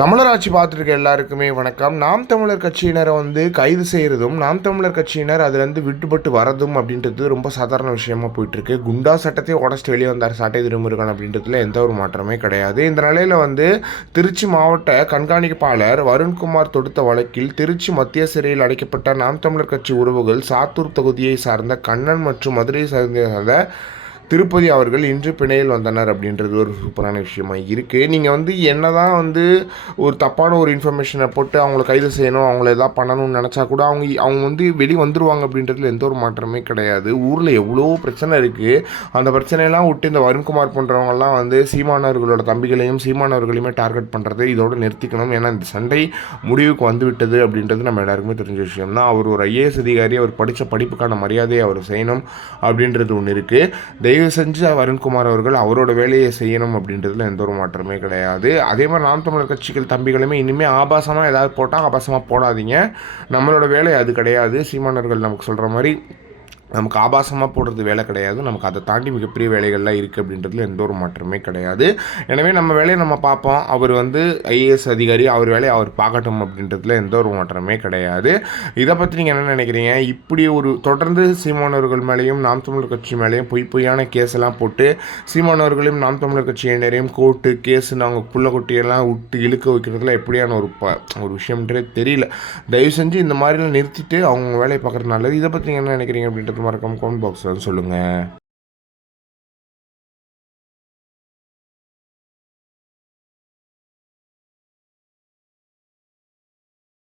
தமிழர் ஆட்சி பார்த்துருக்க எல்லாருக்குமே வணக்கம். நாம் தமிழர் கட்சியினரை வந்து கைது செய்கிறதும் நாம் தமிழர் கட்சியினர் அதுலேருந்து விட்டுப்பட்டு வரதும் அப்படின்றது ரொம்ப சாதாரண விஷயமா போயிட்டுருக்கு. குண்டா சட்டத்தை உடச்சிட்டு வெளியே வந்தார் சாட்டை திருமுருகன் அப்படின்றதுல எந்த ஒரு மாற்றமே கிடையாது. இந்த நிலையில் வந்து திருச்சி மாவட்ட கண்காணிப்பாளர் வருண்குமார் தொடுத்த வழக்கில் திருச்சி மத்திய சிறையில் அடைக்கப்பட்ட நாம் தமிழர் கட்சி உறவுகள் சாத்தூர் தொகுதியை சார்ந்த கண்ணன் மற்றும் மதுரை சார்ந்த திருப்பதி அவர்கள் இன்று பிணையில் வந்தனர் அப்படின்றது ஒரு சூப்பரான விஷயமா இருக்குது நீங்கள் வந்து என்னதான் வந்து ஒரு தப்பான ஒரு இன்ஃபர்மேஷனை போட்டு அவங்கள கைது செய்யணும் அவங்கள எதாவது பண்ணணும்னு நினச்சா கூட அவங்க அவங்க வந்து வெளி வந்துருவாங்க அப்படின்றதுல எந்த ஒரு மாற்றமே கிடையாது. ஊரில் எவ்வளோ பிரச்சனை இருக்குது அந்த பிரச்சனையெல்லாம் விட்டு இந்த வருண்குமார் போன்றவங்கலாம் வந்து சீமானவர்களோட தம்பிகளையும் சீமானவர்களையுமே டார்கெட் பண்ணுறது இதோட நிறுத்திக்கணும். ஏன்னா இந்த சண்டை முடிவுக்கு வந்து விட்டது அப்படின்றது நம்ம எல்லாருக்குமே தெரிஞ்ச விஷயம் தான் அவர் ஒரு ஐஏஎஸ் அதிகாரி அவர் படித்த படிப்புக்கான மரியாதையை அவர் செய்யணும் அப்படின்றது ஒன்று இருக்குது தயவு செஞ்சு வருண்குமார் அவர்கள் அவரோட வேலையை செய்யணும் அப்படின்றதுல எந்த ஒரு மாற்றமே கிடையாது. அதே மாதிரி நாம் தமிழர் கட்சிகள் தம்பிகளுமே இனிமேல் ஆபாசமாக ஏதாவது போட்டால் ஆபாசமாக போடாதீங்க. நம்மளோட வேலை அது கிடையாது. சீமானவர்கள் நமக்கு சொல்கிற மாதிரி நமக்கு ஆபாசமாக போடுறது வேலை கிடையாது. நமக்கு அதை தாண்டி மிகப்பெரிய வேலைகள்லாம் இருக்குது அப்படின்றதுல எந்த ஒரு மாற்றமே கிடையாது. எனவே நம்ம வேலையை நம்ம பார்ப்போம். அவர் வந்து ஐஏஎஸ் அதிகாரி அவர் வேலையை அவர் பார்க்கட்டும் அப்படின்றதுல எந்த ஒரு மாற்றமே கிடையாது. இதை பற்றி நீங்கள் என்ன நினைக்கிறீங்க? இப்படி ஒரு தொடர்ந்து சீமானவர்கள் மேலேயும் நாம் தமிழர் கட்சி மேலேயும் பொய் பொய்யான கேஸ் எல்லாம் போட்டு சீமானவர்களையும் நாம் தமிழர் கட்சியினரையும் கோர்ட்டு கேஸுன்னு அவங்க புள்ள குட்டியெல்லாம் விட்டு இழுக்க வைக்கிறதுல எப்படியான ஒரு ப ஒரு விஷயம்ன்றே தெரியல. தயவு செஞ்சு இந்த மாதிரிலாம் நிறுத்திட்டு அவங்க வேலையை பார்க்குறது நல்லது. இதை பற்றி நீங்கள் என்ன நினைக்கிறீங்க அப்படின்றது மறக்காமல் கமெண்ட் பாக்ஸில் சொல்லுங்கள்